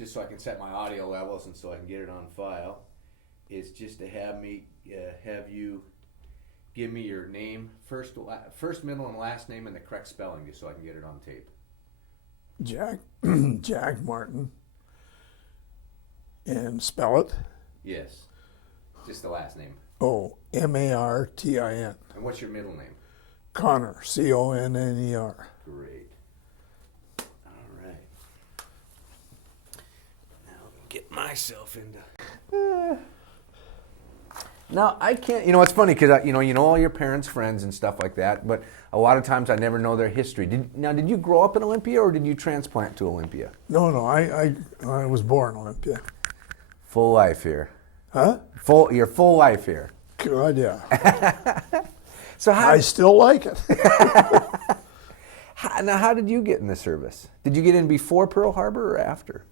just so I can set my audio levels and so I can get it on file, is just to have you give me your name, first, middle, and last name, and the correct spelling, just so I can get it on tape. Jack Martin. And spell it? Yes. Just the last name. Oh, Martin. And what's your middle name? Connor, Conner. Great. All right. Now get myself into. Now I can't. You know, it's funny because you know all your parents' friends and stuff like that. But a lot of times I never know their history. Did you grow up in Olympia or did you transplant to Olympia? No. I was born in Olympia. Full life here. Huh? Your full life here. Good, yeah. So I still like it. Now, how did you get in the service? Did you get in before Pearl Harbor or after?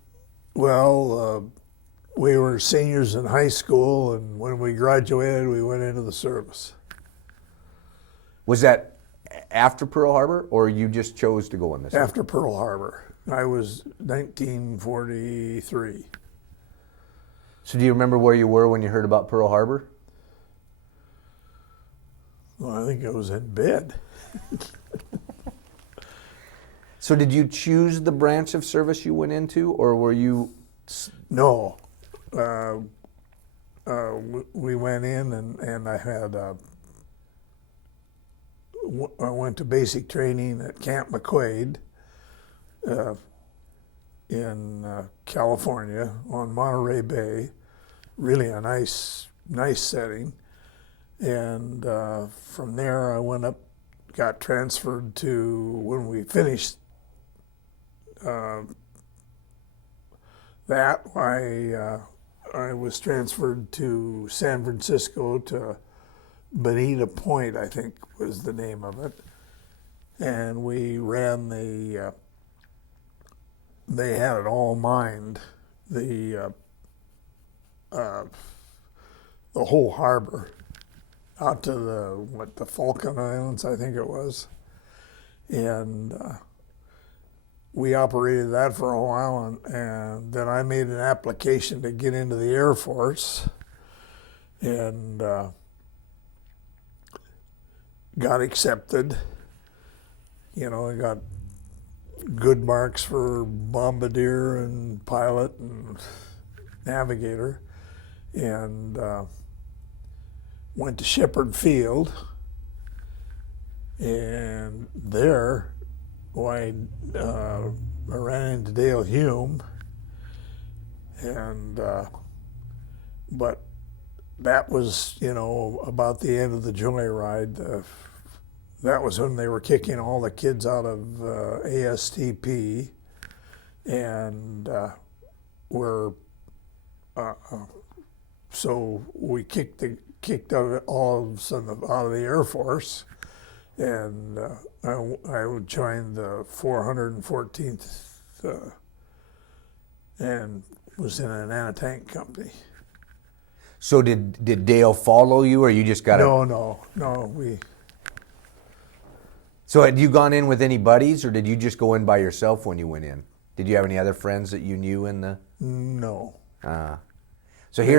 Well, we were seniors in high school, and when we graduated, we went into the service. Was that after Pearl Harbor, or you just chose to go in the service? After Pearl Harbor. I was 1943. So do you remember where you were when you heard about Pearl Harbor? Well, I think I was in bed. So did you choose the branch of service you went into, or were you... No. We went in, and I had... I went to basic training at Camp McQuaid in California on Monterey Bay. Really a nice setting. And from there I went up, got transferred to, when we finished that, I was transferred to San Francisco to Bonita Point, I think was the name of it. And we ran they had it all mined, the whole harbor out to the Falkland Islands, I think it was. And we operated that for a while, and then I made an application to get into the Air Force, and got accepted. You know, I got good marks for bombardier and pilot and navigator, and went to Shepherd Field, and there I ran into Dale Hume, and but that was, you know, about the end of the joyride. That was when they were kicking all the kids out of ASTP, and so we kicked all of a sudden out of the Air Force, and I joined the 414th and was in an anti-tank company. So did Dale follow you, or you just got No, So had you gone in with any buddies, or did you just go in by yourself when you went in? Did you have any other friends that you knew in the... No. So they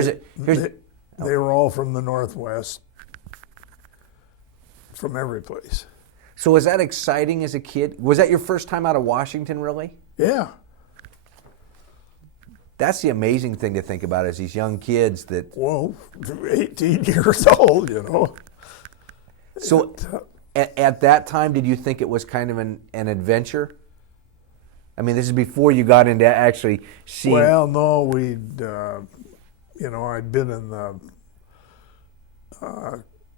were all from the Northwest, from every place. So was that exciting as a kid? Was that your first time out of Washington, really? Yeah. That's the amazing thing to think about, is these young kids that... Well, 18 years old, you know. So at that time, did you think it was kind of an adventure? I mean, this is before you got into actually seeing... Well, no, I'd been in the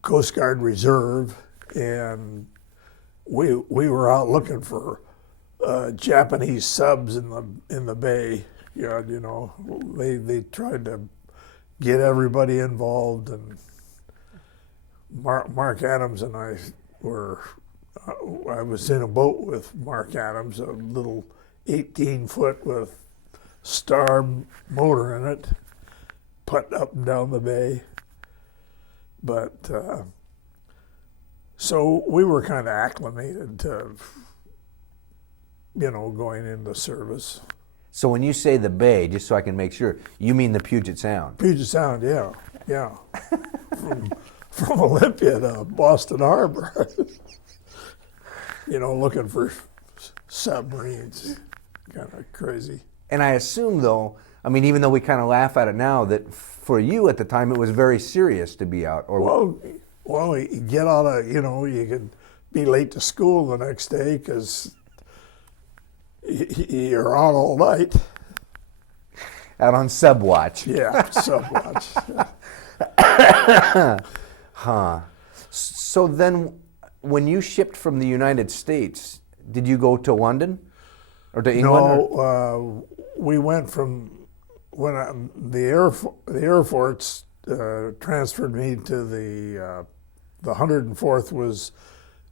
Coast Guard Reserve, and we were out looking for Japanese subs in the bay. Yeah, you know, they tried to get everybody involved, and Mark Adams and I was in a boat with Mark Adams, a little 18-foot with Star motor in it, putting up and down the bay. But so we were kind of acclimated to, going into service. So when you say the Bay, just so I can make sure, you mean the Puget Sound? Puget Sound, yeah. From Olympia to Boston Harbor. Looking for submarines. Kind of crazy. And I assume, though, I mean, even though we kind of laugh at it now, that for you at the time it was very serious to be out. Or well, you get out of, you could be late to school the next day because you're out all night. Out on sub watch. Yeah, sub watch. Huh. So then, when you shipped from the United States, did you go to London or to England? No, we went from when the Air Force transferred me to the 104th was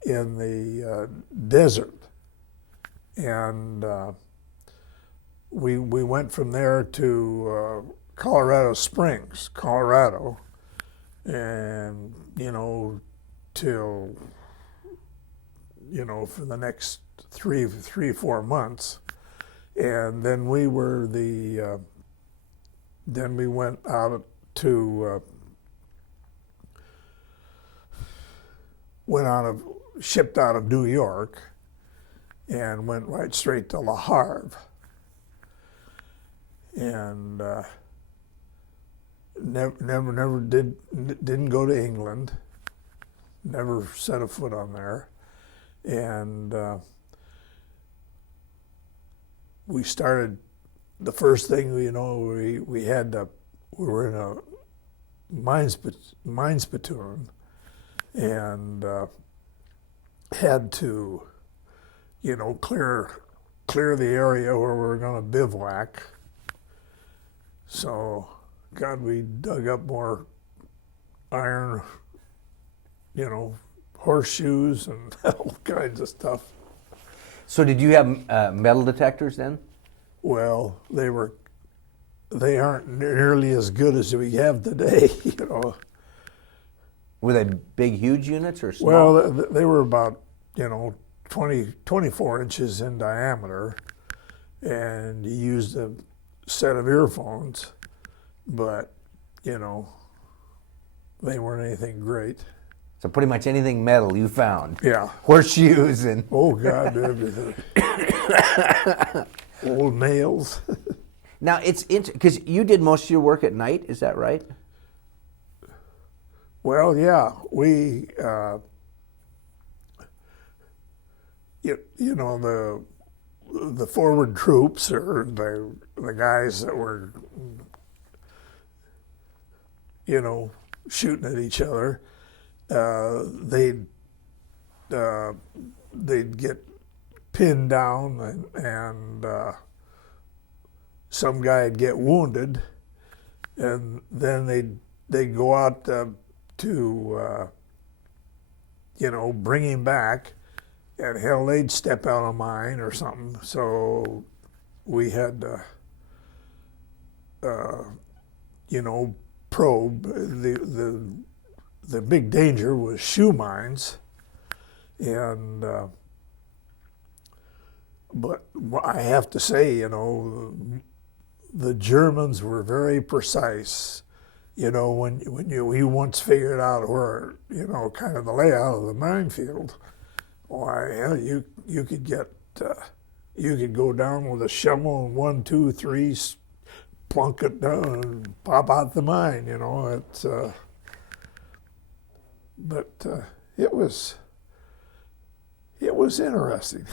in the desert, and we went from there to Colorado Springs, Colorado, and till for the next 4 months, and then we were then we went out to shipped out of New York and went right straight to Le Havre, and didn't go to England, never set a foot on there, and we started. The first thing we were in a mines platoon, and had to, clear the area where we were going to bivouac. So, God, we dug up more iron, horseshoes and all kinds of stuff. So did you have metal detectors then? Well, they aren't nearly as good as we have today, Were they big, huge units or small? Well, they were about, 24 inches in diameter, and you used a set of earphones, but, they weren't anything great. So pretty much anything metal you found. Yeah. Horseshoes and... Oh, God, everything. Old nails. Now, it's because you did most of your work at night, is that right? Well, yeah, we, the forward troops, or the guys that were, shooting at each other, they'd get pinned down, and some guy'd get wounded, and then they'd go out to bring him back, and hell, they'd step out of mine or something. So we had to, probe. The big danger was shoe mines, and but I have to say, the Germans were very precise. When you once figured out where, kind of the layout of the minefield, why, hell, you could get, you could go down with a shovel and 1, 2, 3, plunk it down and pop out the mine. But it was interesting.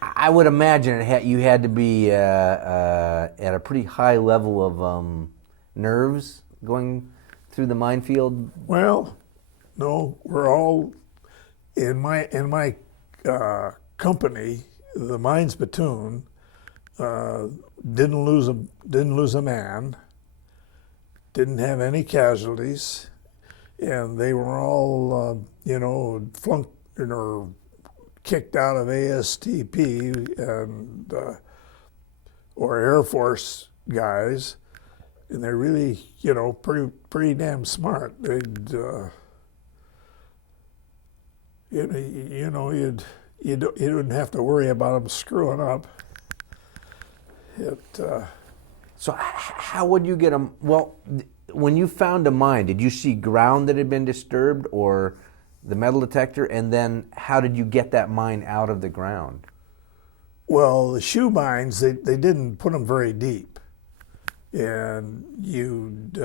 I would imagine you had to be at a pretty high level of nerves going through the minefield. Well, no, we're all in my company. The mines platoon didn't lose a man, didn't have any casualties, and they were all flunked or kicked out of ASTP and or Air Force guys, and they're really pretty damn smart. They'd you wouldn't have to worry about them screwing up. So how would you get them? Well, when you found a mine, did you see ground that had been disturbed or the metal detector? And then how did you get that mine out of the ground? Well, the shoe mines, they didn't put them very deep. And you'd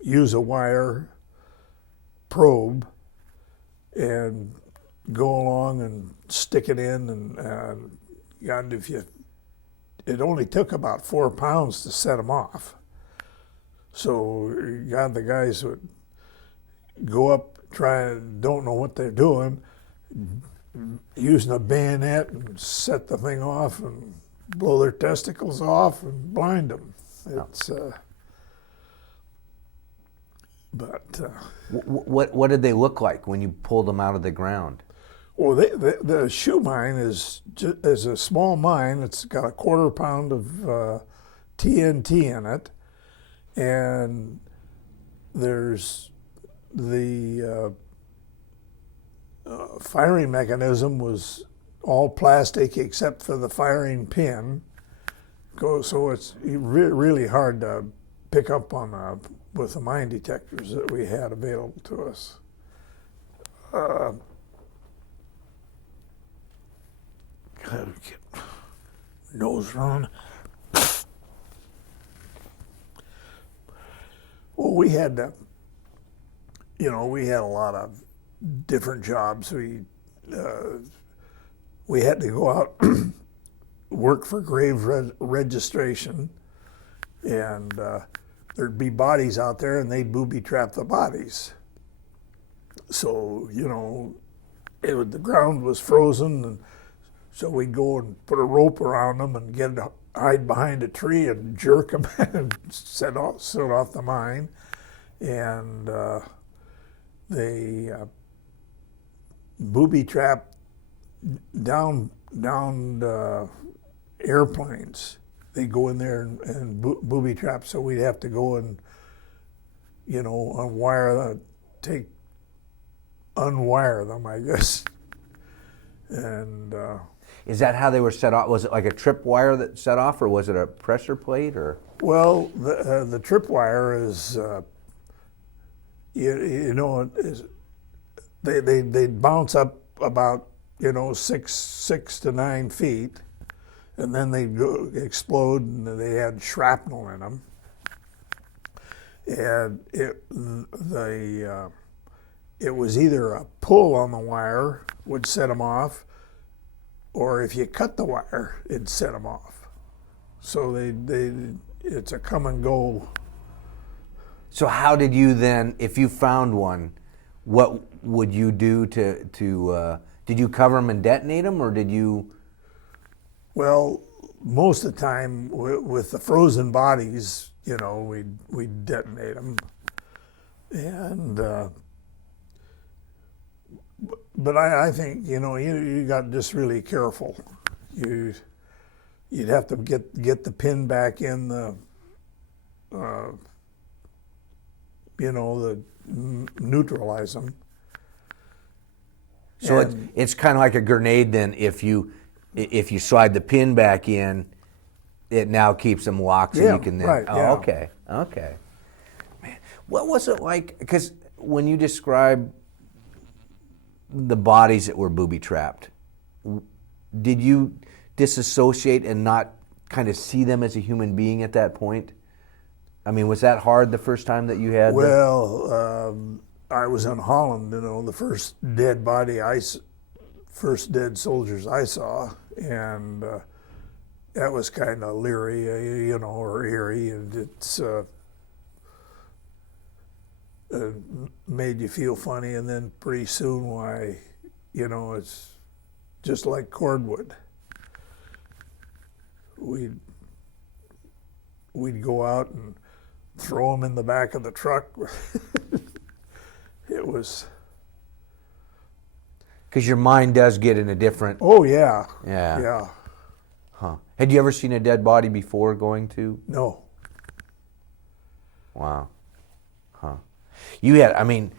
use a wire probe and go along and stick it in. And if you, it only took about 4 pounds to set them off. So God, the guys would go up, don't know what they're doing, using a bayonet and set the thing off and blow their testicles off and blind them. It's, What did they look like when you pulled them out of the ground? Well, the shoe mine is a small mine. It's got a 1/4 pound of TNT in it, and there's the firing mechanism was all plastic except for the firing pin. So it's really hard to pick up on with the mine detectors that we had available to us. Nose run. Well, we had a lot of different jobs. We had to go out, work for grave registration, and there'd be bodies out there, and they'd booby trap the bodies. So the ground was frozen, and so we'd go and put a rope around them and hide behind a tree and jerk them and set off the mine. And they booby trap down airplanes. They go in there and booby trap, so we'd have to go and unwire them, I guess. And is that how they were set off? Was it like a trip wire that set off, or was it a pressure plate, or? Well, the trip wire is, they'd bounce up about 6 to 9 feet, and then they'd go explode, and they had shrapnel in them. And it was either a pull on the wire would set them off, or if you cut the wire, it'd set them off. So it's a come and go. So how did you then, if you found one, what would you do to did you cover them and detonate them, or did you? Well, most of the time with the frozen bodies, we'd detonate them, and but I think you got just really careful. You'd have to get the pin back in the neutralize them. So it's kind of like a grenade then. If you slide the pin back in, it now keeps them locked, so you can then. Right, oh, yeah. Okay. Man, what was it like? Because when you describe the bodies that were booby trapped, did you disassociate and not kind of see them as a human being at that point? I mean, was that hard the first time that you had? Well, I was in Holland, the first dead soldiers I saw, and that was kind of leery, or eerie, and it's made you feel funny, and then pretty soon, it's just like cordwood. We'd go out and throw them in the back of the truck. It was. Because your mind does get in a different. Oh yeah. Yeah. Yeah. Huh. Had you ever seen a dead body before going to? No. Wow. Huh. You had, I mean,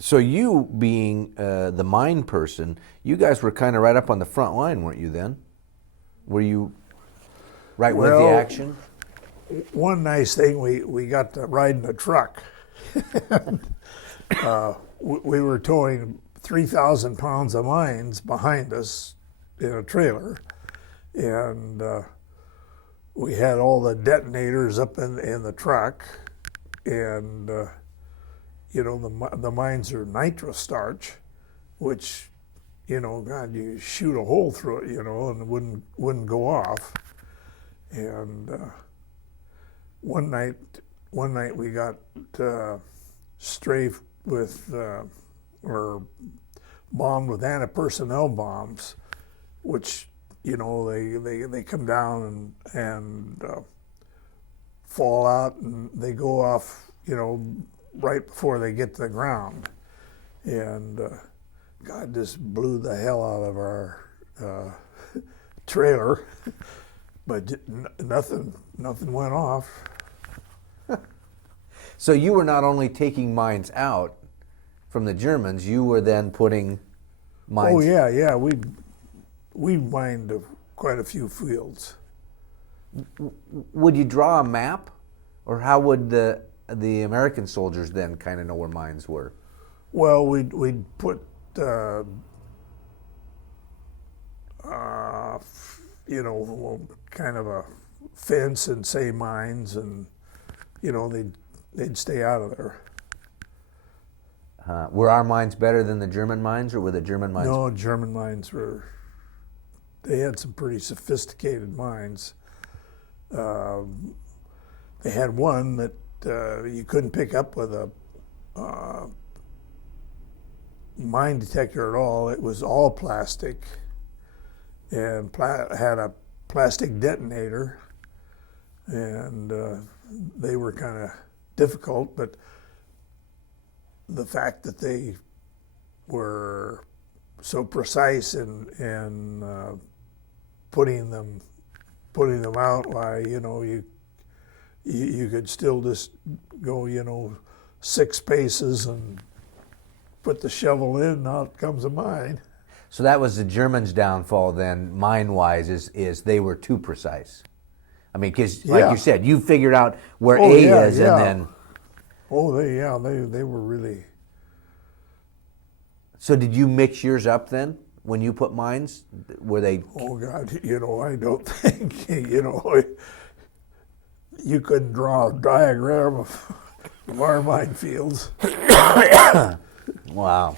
So you being the mine person, you guys were kind of right up on the front line, weren't you then? Were you right with the action? One nice thing, we got to ride in a truck. We were towing 3,000 pounds of mines behind us in a trailer, and we had all the detonators up in the truck, and you know, the mines are nitro starch, which, you know, God, you shoot a hole through it, you know, and it wouldn't go off. And one night we got strafed with or bombed with anti-personnel bombs, which, you know, they come down and fall out, and they go off, you know, right before they get to the ground. And God just blew the hell out of our trailer, but nothing went off. So you were not only taking mines out from the Germans, you were then putting mines. Oh yeah, we mined quite a few fields. Would you draw a map, or how would the American soldiers then kind of know where mines were? Well, we'd put you know, kind of a fence and say mines, and you know, they'd stay out of there. Were our mines better than the German mines, or were the German mines? No, German mines they had some pretty sophisticated mines. They had one that you couldn't pick up with a mine detector at all. It was all plastic, and had a plastic detonator, and they were kind of difficult, but the fact that they were so precise in putting them out, why, you know, you could still just go, you know, 6 paces and put the shovel in, and out comes a mine. So that was the Germans' downfall then, mine-wise, is they were too precise. I mean, because like you said, you figured out where A is, and then. Oh, they were really. So did you mix yours up then when you put mines? Were they? Oh God, you know, I don't think, you know, you couldn't draw a diagram of our minefields. Wow.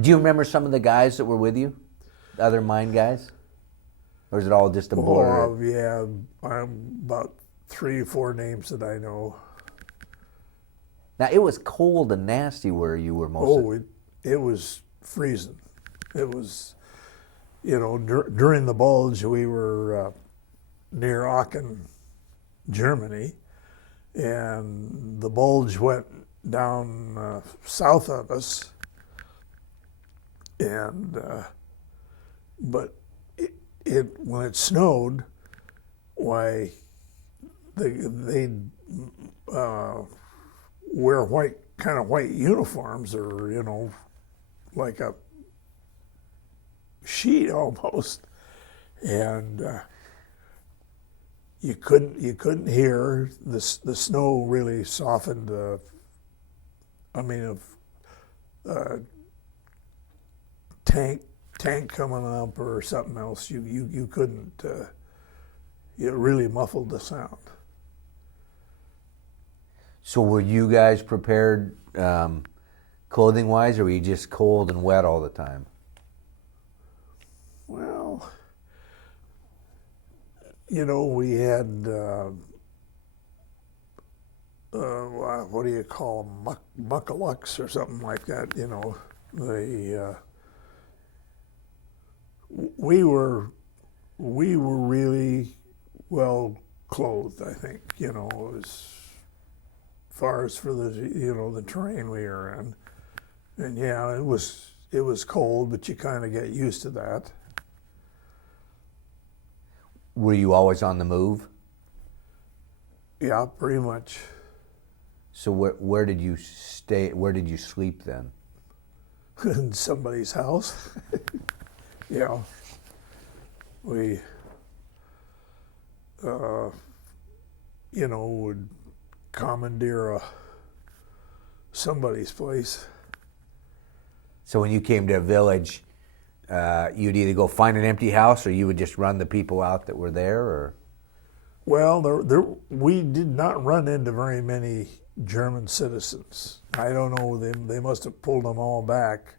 Do you remember some of the guys that were with you, the other mine guys, or is it all just a blur? Oh yeah, I'm about 3 or 4 names that I know. Now it was cold and nasty where you were most. Oh, it was freezing. It was, you know, during the bulge we were near Aachen, Germany, and the bulge went down south of us, and but it when it snowed, why they'd wear white uniforms, or, you know, like a sheet almost, and you couldn't hear the snow really softened. I mean, tank coming up or something else, you couldn't. It really muffled the sound. So were you guys prepared clothing-wise, or were you just cold and wet all the time? Well, you know, we had, what do you call them, muckalucks or something like that, you know. We were really well clothed, I think, you know, as far as for the, you know, the terrain we were in. And yeah, it was cold, but you kind of get used to that. Were you always on the move? Yeah, pretty much. So where did you stay? Where did you sleep then? In somebody's house. Yeah. We, would commandeer somebody's place. So when you came to a village, you'd either go find an empty house or you would just run the people out that were there, or? Well, we did not run into very many German citizens. I don't know, they must have pulled them all back.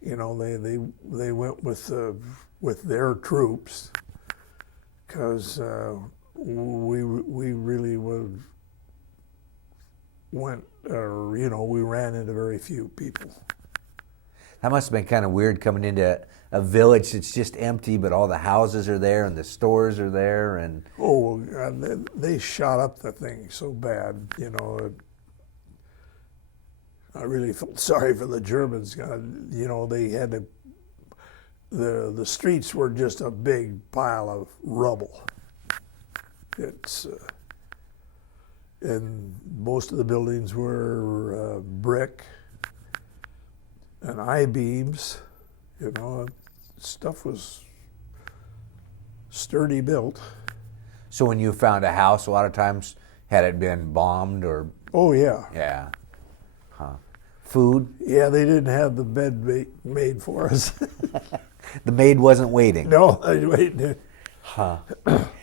They went with their troops, because we really we ran into very few people. That must have been kind of weird coming into a village that's just empty, but all the houses are there and the stores are there, and oh God, they shot up the thing so bad. I really felt sorry for the Germans. They had to. The streets were just a big pile of rubble. And most of the buildings were brick and I-beams. Stuff was sturdy built. so when you found a house, a lot of times had it been bombed or? Oh yeah. Yeah. Huh. Food? Yeah, they didn't have the bed made for us. The maid wasn't waiting. No, I waited. Huh.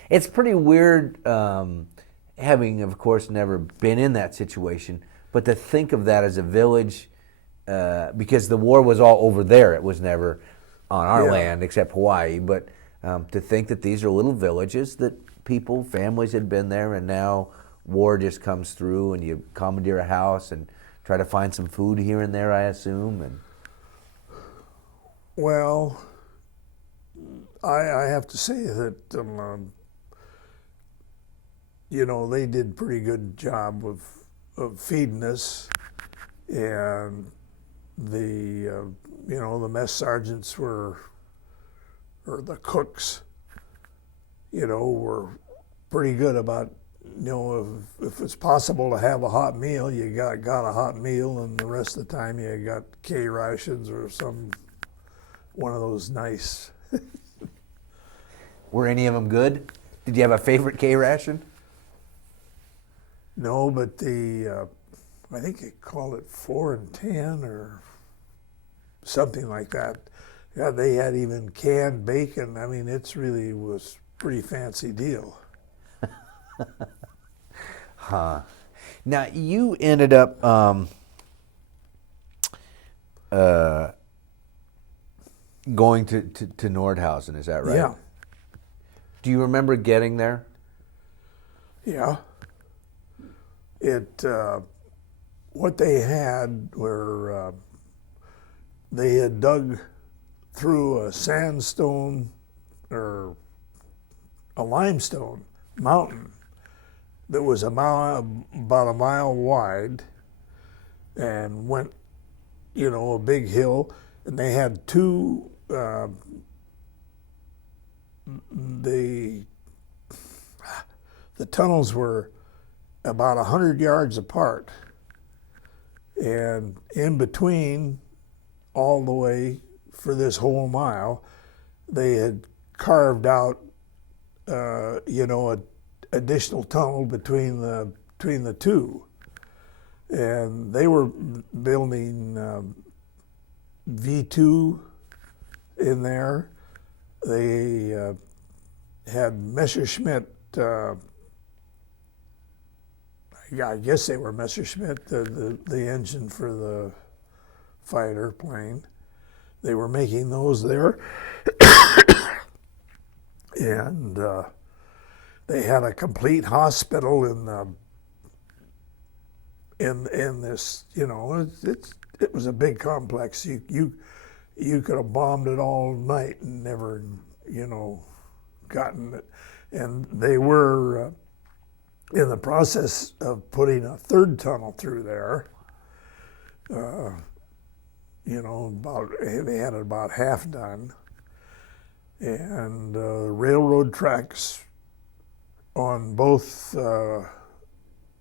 It's pretty weird, having, of course, never been in that situation, but to think of that as a village, because the war was all over there. It was never on our land except Hawaii, but to think that these are little villages that families had been there, and now war just comes through and you commandeer a house and try to find some food here and there, I assume. And well, I have to say that they did a pretty good job of feeding us, and the mess sergeants or the cooks, were pretty good about, if it's possible to have a hot meal, you got a hot meal, and the rest of the time you got K rations or one of those nice. were any of them good? Did you have a favorite K ration? No, but I think they called it 4 and 10 or something like that. Yeah, they had even canned bacon. I mean, it really was a pretty fancy deal. Huh. Now, you ended up going to Nordhausen, is that right? Yeah. Do you remember getting there? Yeah. What they had were, they had dug through a sandstone or a limestone mountain that was about a mile wide, and went, a big hill, and they had two, the tunnels were about 100 yards apart, and in between, all the way for this whole mile, they had carved out, an additional tunnel between the two, and they were building V2 in there. They had Messerschmitt. I guess they were Messerschmitt, the engine for the fighter plane. They were making those there. And they had a complete hospital in this, it was a big complex. You could have bombed it all night and never, gotten it. And they were in the process of putting a third tunnel through there. They had it about half done. And railroad tracks on both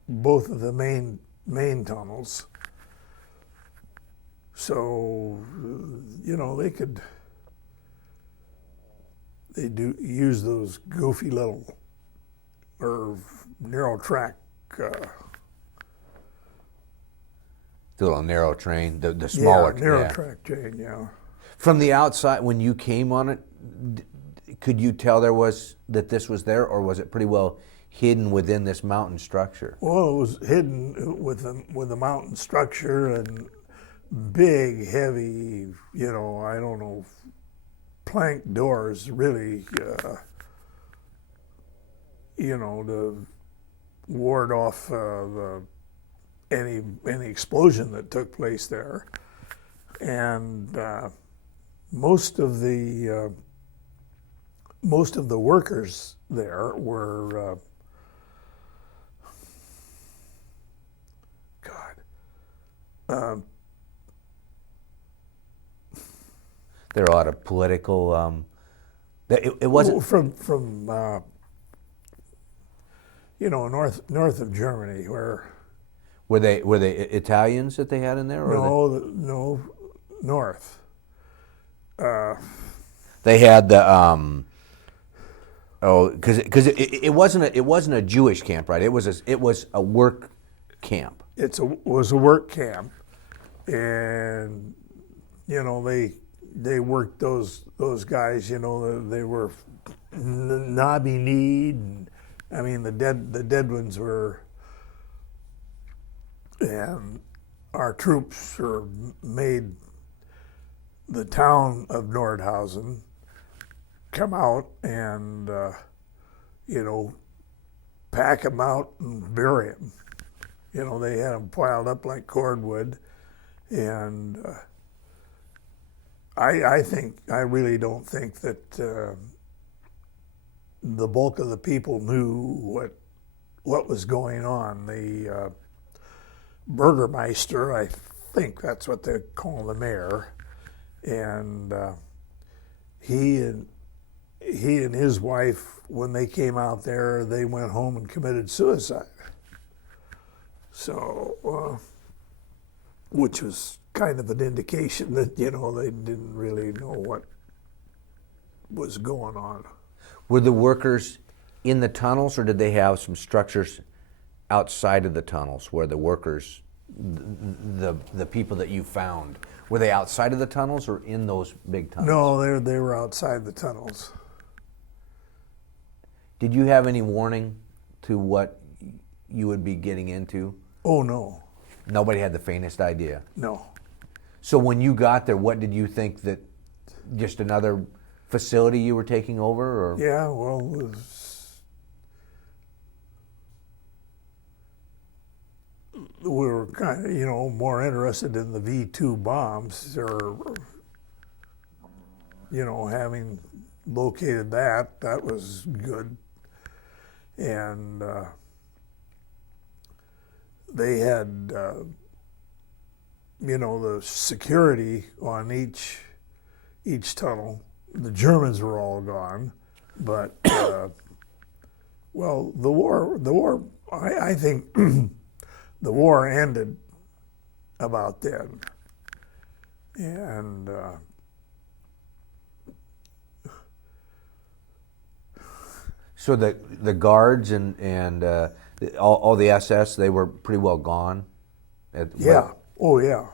both of the main tunnels. So, they do use those goofy little or narrow track. The little narrow train, the smaller. Narrow track train. Yeah. From the outside, when you came on it, could you tell that this was there, or was it pretty well hidden within this mountain structure? Well, it was hidden with the mountain structure and big, heavy, I don't know, plank doors, really, to ward off any explosion that took place there. And most of the workers there were there are a lot of political. It wasn't from north of Germany, where were they Italians that they had in there? Or no, north. They had the because it wasn't a Jewish camp, right? It was a work camp. It was a work camp, and they worked those guys. They were knobby-kneed. I mean, the dead ones were, and our troops made the town of Nordhausen come out and pack them out and bury them. They had them piled up like cordwood, and I really don't think that the bulk of the people knew what was going on. The Burgermeister, I think that's what they call the mayor, and he and his wife, when they came out there, they went home and committed suicide. So, which was kind of an indication that, they didn't really know what was going on. Were the workers in the tunnels, or did they have some structures outside of the tunnels where the workers, the people that you found, were they outside of the tunnels or in those big tunnels? No, they were outside the tunnels. Did you have any warning to what you would be getting into? Oh, no. Nobody had the faintest idea? No. So when you got there, what did you think, that just another facility you were taking over? Or? Yeah, well, we were kind of, more interested in the V2 bombs, or, having located that was good. And they had, the security on each tunnel. The Germans were all gone, but well, the war. I think the war ended about then, and so the guards and all the SS, they were pretty well gone. Yeah. Oh yeah.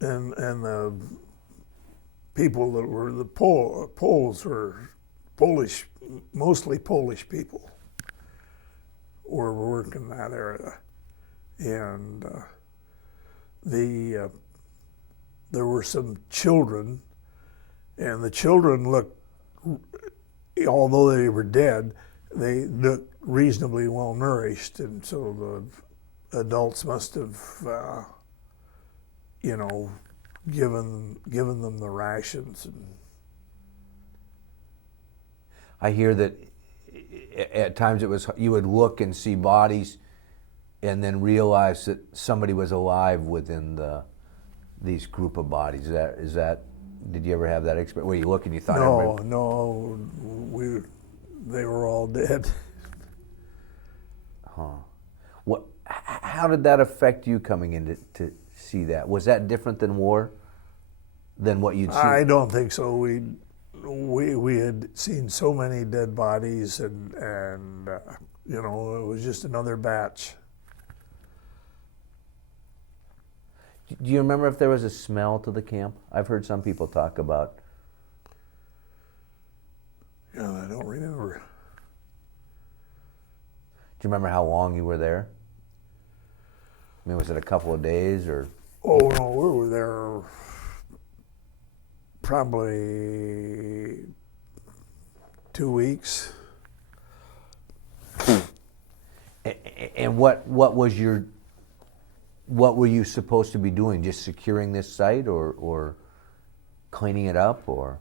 And the people that were the Poles were Polish, mostly Polish people were working that area, and there were some children, and the children looked, although they were dead, they looked reasonably well nourished, and so the adults must have, given them the rations. And I hear that at times you would look and see bodies, and then realize that somebody was alive within these group of bodies. Is that? Did you ever have that experience where you look and you thought? No, they were all dead. What? How did that affect you coming in to see that? Was that different than war? Than what you'd seen? I don't think so. We had seen so many dead bodies, and you know, it was just another batch. Do you remember if there was a smell to the camp? I've heard some people talk about. Yeah, I don't remember. Do you remember how long you were there? I mean, was it a couple of days or? Oh no, we were there probably 2 weeks. And what were you supposed to be doing? Just securing this site or cleaning it up, or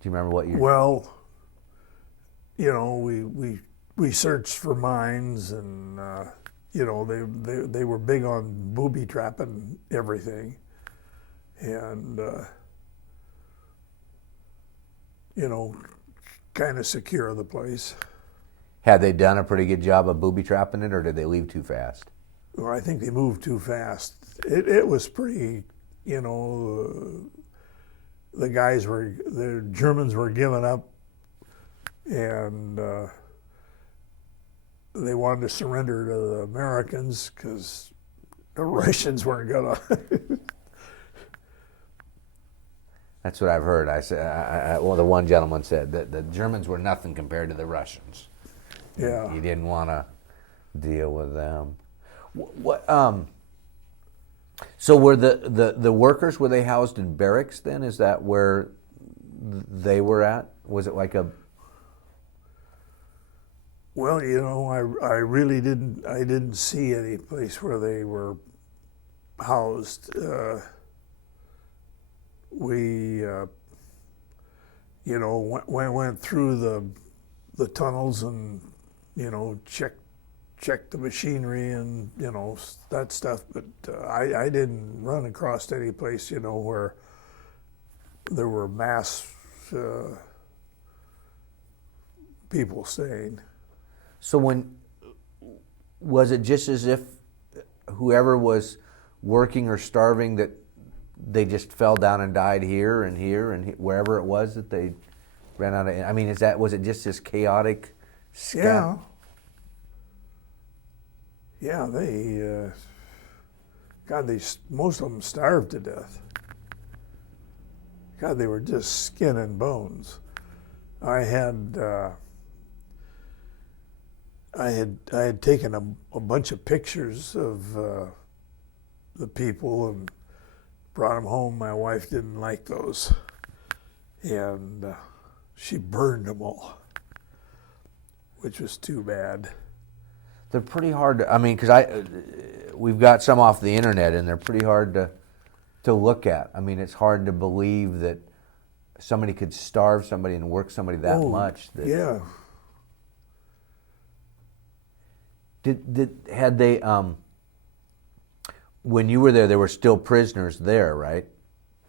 do you remember what you? Well, you know, we searched for mines, and you know, they were big on booby trapping everything, and you know, kind of secure the place. Had they done a pretty good job of booby trapping it, or did they leave too fast? Well, I think they moved too fast. It was pretty, you know, the Germans were giving up, and they wanted to surrender to the Americans because the Russians weren't gonna. That's what I've heard. I said, well, the one gentleman said that the Germans were nothing compared to the Russians. Yeah. You didn't want to deal with them. What? So were the workers, were they housed in barracks then? Is that where they were at? Was it like a? Well, you know, I really didn't see any place where they were housed. We, you know, went through the tunnels and, you know, checked the machinery and, you know, that stuff. But I didn't run across any place, you know, where there were mass people staying. So was it just as if whoever was working or starving, that they just fell down and died here and wherever it was that they ran out of? I mean, was it just this chaotic? Yeah. Yeah, they most of them starved to death. God, they were just skin and bones. I had taken a bunch of pictures of the people and brought them home. My wife didn't like those, and she burned them all, which was too bad. They're pretty hard to, I mean, because we've got some off the internet, and they're pretty hard to look at. I mean, it's hard to believe that somebody could starve somebody and work somebody that much. Yeah. Had they, when you were there were still prisoners there, right?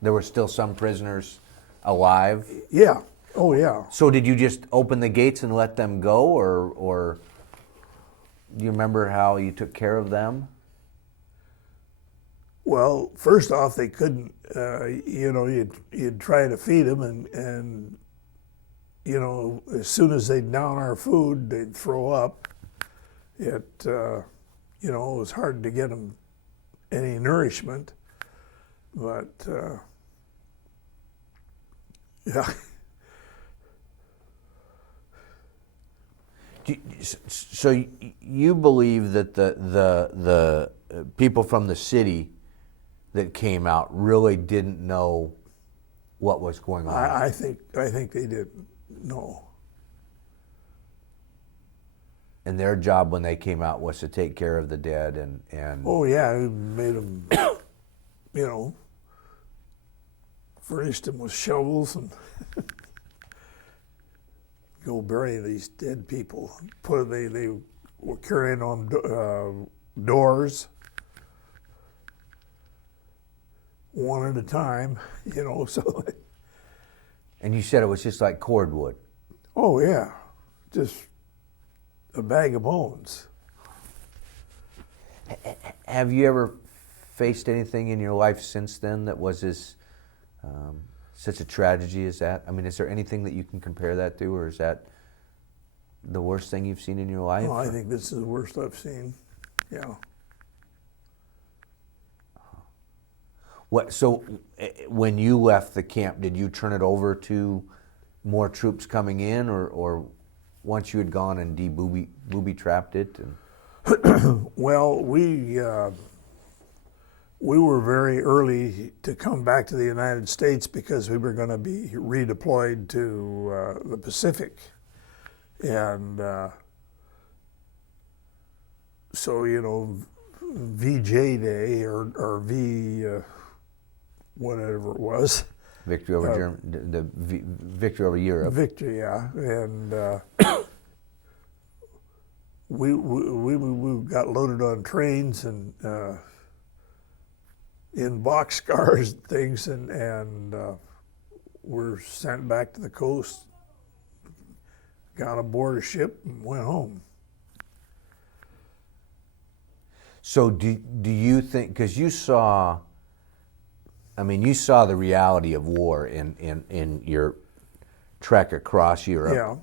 There were still some prisoners alive? Yeah. Oh, yeah. So did you just open the gates and let them go, or do you remember how you took care of them? Well, first off, they couldn't, you know, you'd try to feed them, and, you know, as soon as they'd down our food, they'd throw up. You know, it was hard to get them any nourishment, but, yeah. So you believe that the people from the city that came out really didn't know what was going on? I think they didn't know. And their job when they came out was to take care of the dead and Oh yeah, we made them, you know, furnished them with shovels and go bury these dead people. They were carrying on doors, one at a time, you know. So. And you said it was just like cordwood. Oh yeah, just a bag of bones. Have you ever faced anything in your life since then that was as such a tragedy as that? I mean, is there anything that you can compare that to, or is that the worst thing you've seen in your life? No, I think this is the worst I've seen. Yeah. What? So, when you left the camp, did you turn it over to more troops coming in, or once you had gone and booby trapped it? And... Well, we were very early to come back to the United States because we were going to be redeployed to the Pacific. And so, you know, VJ Day or whatever it was. Victory over victory over Europe. Victory, yeah. And we got loaded on trains and in boxcars and things, and were sent back to the coast, got aboard a ship and went home. So do you think, because you saw the reality of war in your trek across Europe, Yeah.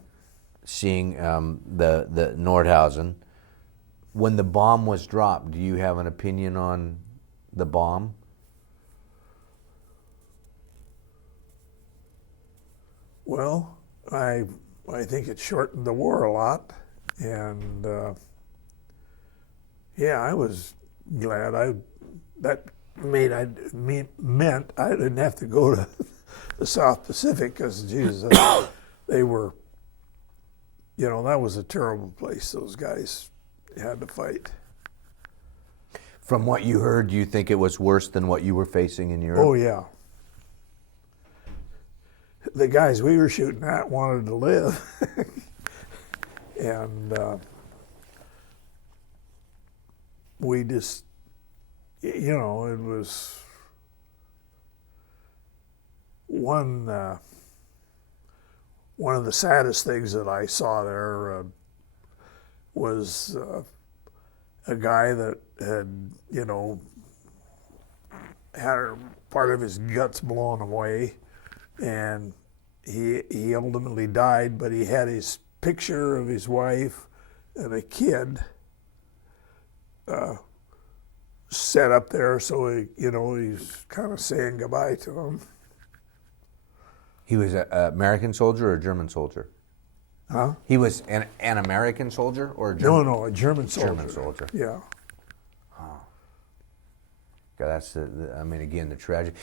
seeing the Nordhausen. When the bomb was dropped, do you have an opinion on the bomb? Well, I think it shortened the war a lot, and yeah, I was glad. That meant I didn't have to go to the South Pacific, because Jesus, they were, you know, that was a terrible place. Those guys had to fight. From what you heard, do you think it was worse than what you were facing in Europe? Oh yeah. The guys we were shooting at wanted to live, and we just, you know, it was one of the saddest things that I saw there was a guy that had, you know, had part of his guts blown away, and he ultimately died, but he had his picture of his wife and a kid set up there, so he's kind of saying goodbye to them. He was an American soldier or a German soldier? Huh? He was an American soldier or a German? No, a German soldier. German soldier. Yeah. That's again, the tragedy.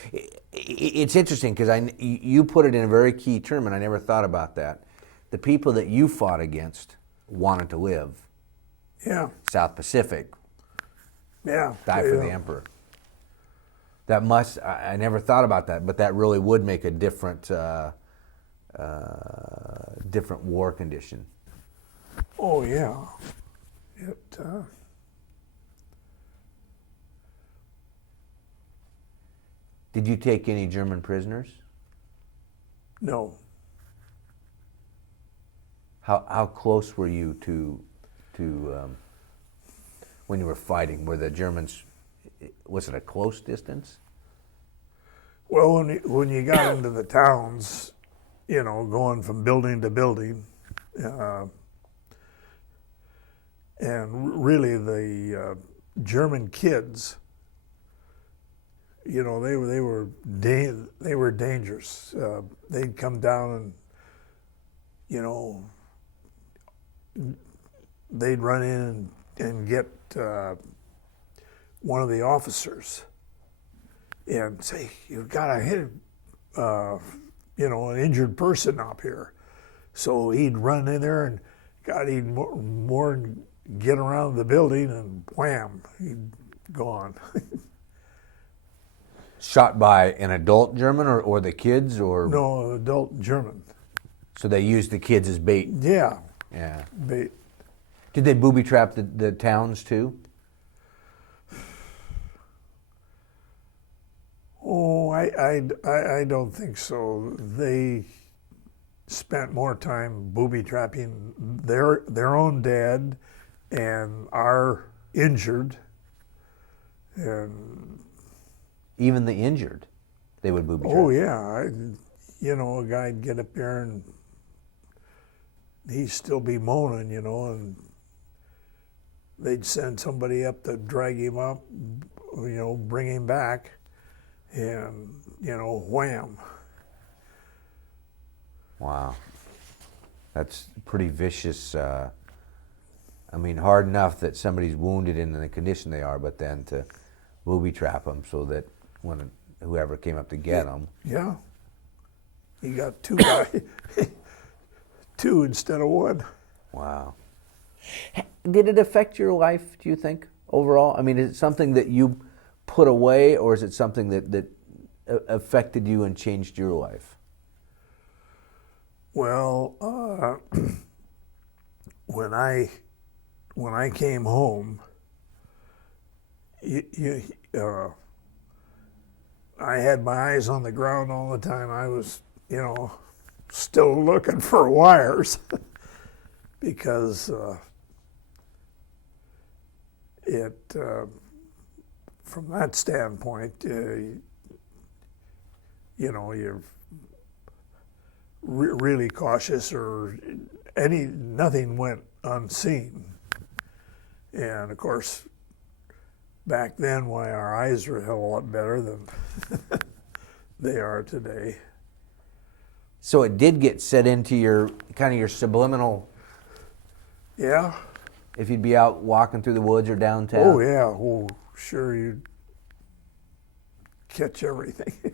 It's interesting because you put it in a very key term, and I never thought about that. The people that you fought against wanted to live. Yeah. South Pacific. Yeah. Die for the emperor. That must, I never thought about that, but that really would make a different war condition. Oh yeah. Did you take any German prisoners? No. How close were you to when you were fighting? Were the Germans? Was it a close distance? Well, when you got into the towns, you know, going from building to building, and really the German kids, you know, they were dangerous. They'd come down and, you know, they'd run in and get one of the officers and say, "You've got to hit, you know, an injured person up here." So he'd run in there and he'd more and get around the building, and wham, he'd gone. Shot by an adult German or the kids, or No, adult German. So they used the kids as bait. Yeah. Yeah. Bait. Did they booby trap the towns too? Oh, I don't think so. They spent more time booby trapping their own dead and our injured, and Even the injured, they would booby trap. oh yeah, a guy'd get up there and he'd still be moaning, and they'd send somebody up to drag him up, bring him back, and wham. Wow. That's pretty vicious. Hard enough that somebody's wounded in the condition they are, but then to booby trap them so that when whoever came up to get them. Yeah. You got two guys, two instead of one. Wow. Did it affect your life, do you think, overall? Is it something that you put away, or is it something that affected you and changed your life? Well, when I came home, I had my eyes on the ground all the time. I was, still looking for wires because from that standpoint, you're really cautious, or nothing went unseen. And of course, back then, why our eyes were a hell of a lot better than they are today. So it did get set into your subliminal. Yeah. If you'd be out walking through the woods or downtown. Oh yeah. Oh, sure, you'd catch everything.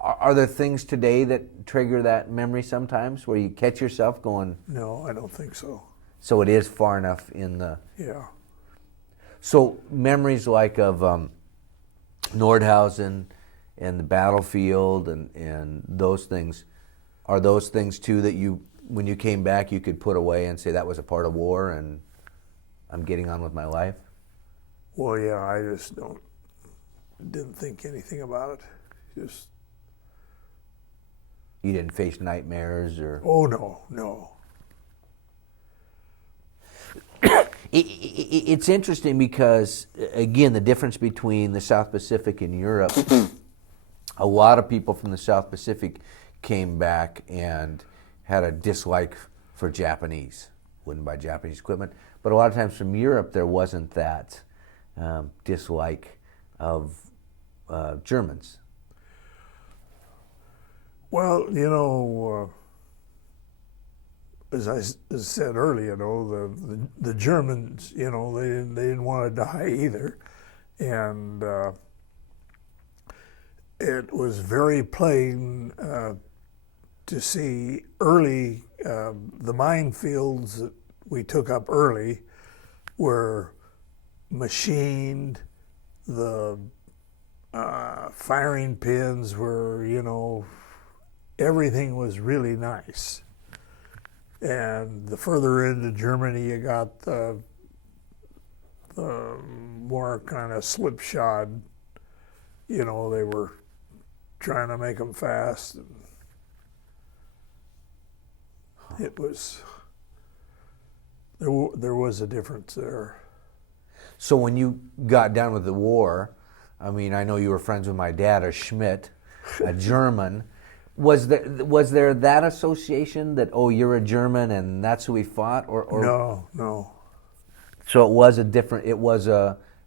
Are there things today that trigger that memory sometimes, where you catch yourself going? No, I don't think so. So it is far enough in the. Yeah. So memories like of Nordhausen and the battlefield and those things, are those things too that you, when you came back, you could put away and say that was a part of war and I'm getting on with my life? Well, yeah, I just didn't think anything about it. Just. You didn't face nightmares or? Oh no. It's interesting because, again, the difference between the South Pacific and Europe, a lot of people from the South Pacific came back and had a dislike for Japanese, wouldn't buy Japanese equipment, but a lot of times from Europe there wasn't that dislike of Germans. Well, as I said earlier, the Germans, they didn't want to die either, and it was very plain to see early the minefields that we took up early were machined. The firing pins were, everything was really nice. And the further into Germany you got, the more kind of slipshod, they were trying to make them fast. And it was, there was a difference there. So when you got done with the war, I know you were friends with my dad, a Schmidt, a German. Was there that association that, oh, you're a German and that's who we fought, or? No. So it was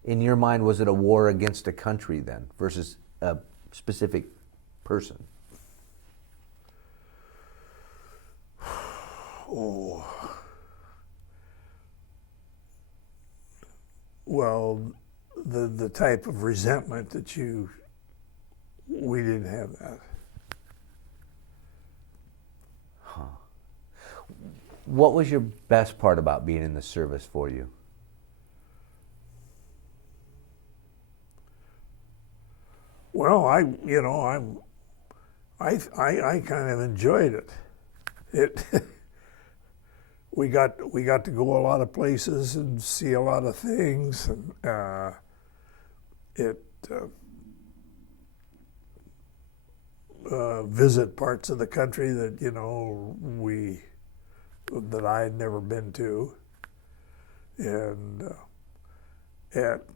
in your mind, was it a war against a country then versus a specific person? Oh. Well, the type of resentment that we didn't have that. What was your best part about being in the service for you? Well, I kind of enjoyed it. We got to go a lot of places and see a lot of things, and visit parts of the country that that I had never been to, and at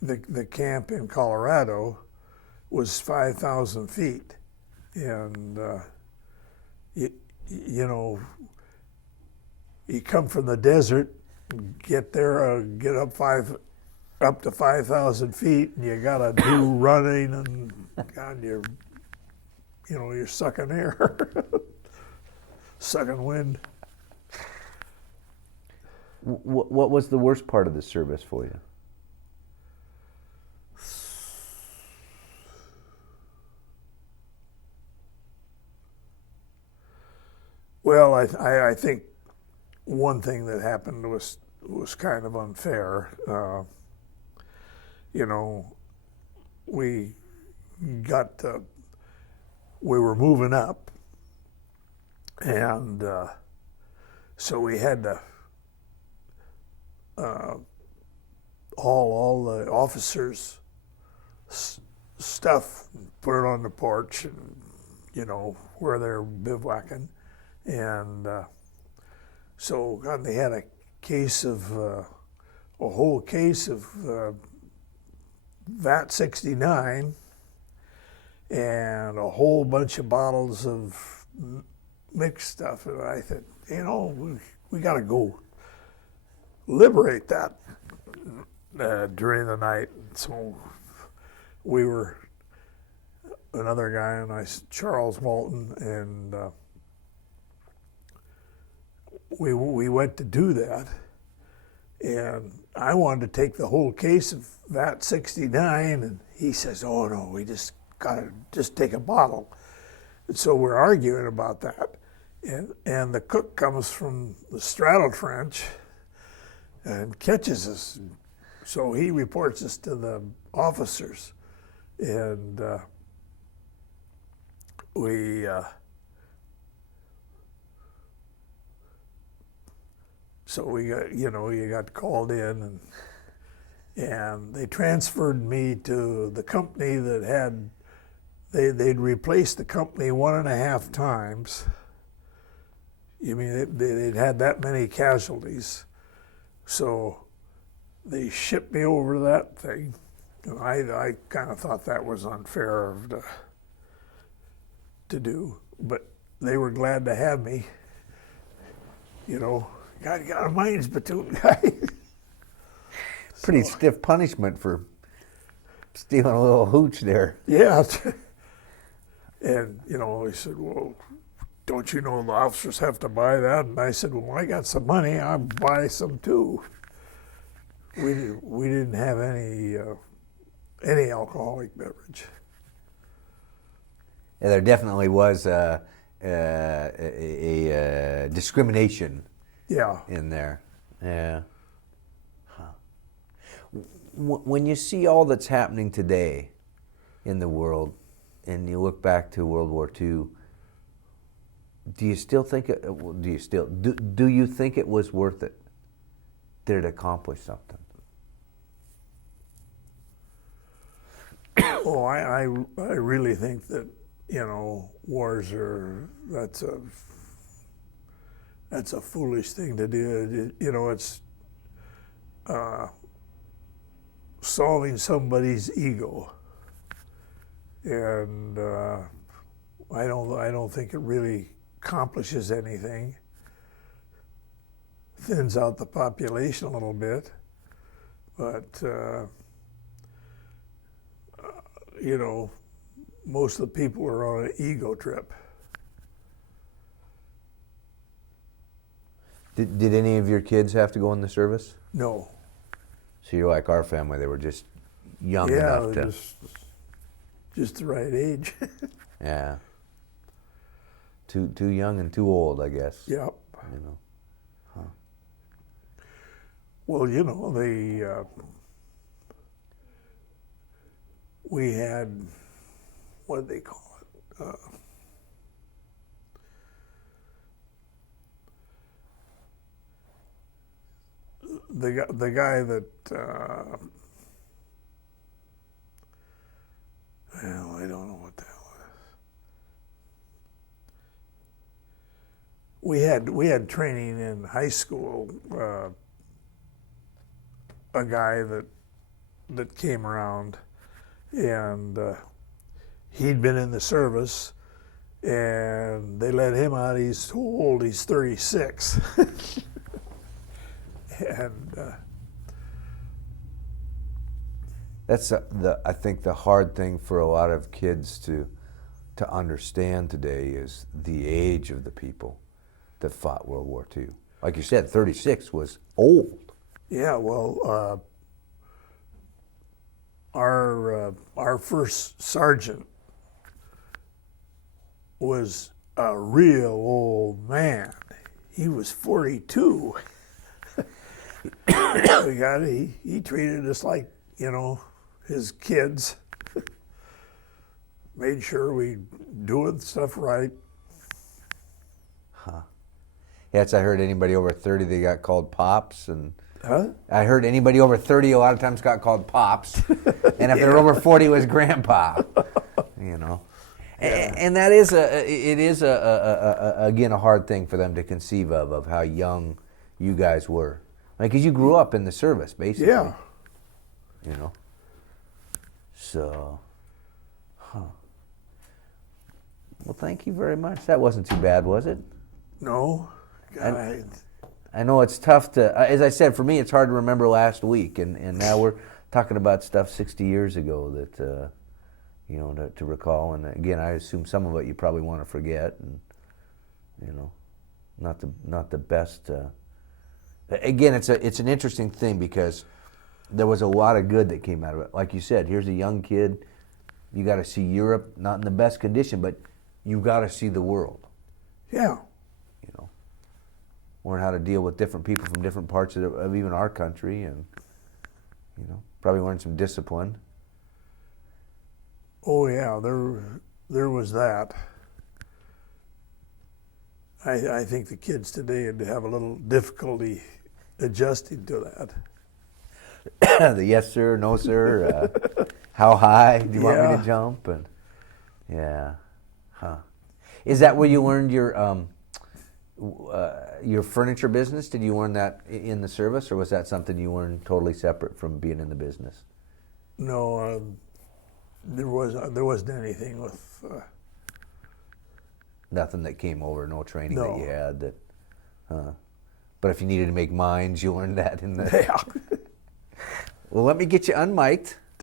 the camp in Colorado was 5,000 feet, and you come from the desert, get there, get up to 5,000 feet, and you gotta do running, and God, you're sucking air, sucking wind. What was the worst part of the service for you? Well, I think one thing that happened was kind of unfair. We were moving up, and so we had to haul all the officers' stuff, put it on the porch, and where they're bivouacking. And so God, they had a whole case of VAT 69 and a whole bunch of bottles of mixed stuff. And I said, we got to go liberate that during the night. So we were, another guy and I, Charles Moulton, and we went to do that, and I wanted to take the whole case of VAT 69, and he says, "Oh no, we just gotta take a bottle." And so we're arguing about that, and the cook comes from the straddle trench and catches us. So he reports us to the officers, and So we got, you got called in, and they transferred me to the company that had, they'd replaced the company 1.5 times. They'd had that many casualties. So they shipped me over to that thing. And I kind of thought that was unfair to do, but they were glad to have me, God, you got a mines platoon guy. Pretty stiff punishment for stealing a little hooch there. Yeah. And, they said, "Well, don't you know the officers have to buy that?" And I said, "Well, I got some money. I'll buy some too." We didn't have any alcoholic beverage. Yeah, there definitely was a discrimination. Yeah. In there, yeah. Huh. When you see all that's happening today in the world, and you look back to World War II, do you still think do you think it was worth it? Did it accomplish something? Oh, I really think that wars that's a foolish thing to do. It's solving somebody's ego, and I don't think it really accomplishes anything. Thins out the population a little bit, but most of the people are on an ego trip. Did any of your kids have to go in the service? No. So you're like our family; they were just young enough to. Just the right age. Yeah. Too young and too old, I guess. Yep. Huh. Well, we had, what did they call it? The guy that I don't know what that was. We had training in high school. A guy that came around, and he'd been in the service, and they let him out. He's so old. He's 36, and That's I think the hard thing for a lot of kids to understand today is the age of the people that fought World War II. Like you said, 36 was old. yeah. Well, our first sergeant was a real old man. He was 42. He treated us like, his kids. Made sure we doing stuff right. Yes, I heard anybody over 30, they got called pops, and Huh? I heard anybody over 30 a lot of times got called pops, and if they're over 40, it was grandpa. Yeah. And that is again a hard thing for them to conceive of how young you guys were, because you grew up in the service basically. Yeah. So, well, thank you very much. That wasn't too bad, was it? No. God, I know it's tough to, as I said, for me, it's hard to remember last week, and now we're talking about stuff 60 years ago that, to recall. And again, I assume some of it you probably want to forget, and, not the best. Again, it's an interesting thing because there was a lot of good that came out of it. Like you said, here's a young kid. You got to see Europe, not in the best condition, but you got to see the world. yeah. Learn how to deal with different people from different parts of even our country, and probably learn some discipline. Oh yeah, there was that. I think the kids today would have a little difficulty adjusting to that. The yes sir, no sir, how high do you want me Yeah. to jump, and is that where you learned your furniture business? Did you learn that in the service, or was that something you learned totally separate from being in the business? No, there wasn't anything with. Nothing that came over, no training No. that you had that. But if you needed to make mines, you learned that in the. Yeah. Well, let me get you unmiked.